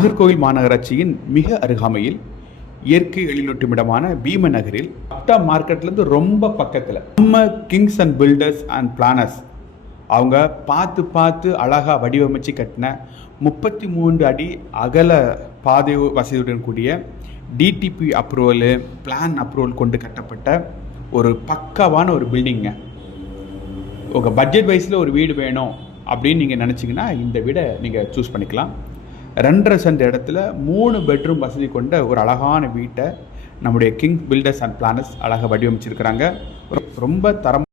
நாகர்கோவில் மாநகராட்சியின் மிக அருகாமையில் இயற்கை எழிலூட்டுமிடமான பீம நகரில் அப்டா மார்க்கெட்லேருந்து ரொம்ப பக்கத்தில் நம்ம Kings and filters and planners அவங்க பார்த்து பார்த்து அழகாக வடிவமைச்சு கட்டின 33 அடி அகல பாதை வசதியுடன் கூடிய டிடிபி அப்ரூவலு பிளான் அப்ரூவல் கொண்டு கட்டப்பட்ட ஒரு பக்காவான ஒரு பில்டிங்க. உங்கள் பட்ஜெட் வைஸில் ஒரு வீடு வேணும் அப்படின்னு நீங்கள் நினச்சிங்கன்னா இந்த வீடை நீங்கள் சூஸ் பண்ணிக்கலாம். 2.5 சென்ட் இடத்துல 3 பெட்ரூம் வசதி கொண்ட ஒரு அழகான வீட்டை நம்முடைய கிங்ஸ் பில்டர்ஸ் அண்ட் பிளானர்ஸ் அழகாக வடிவமைச்சிருக்கிறாங்க. ரொம்ப தரம்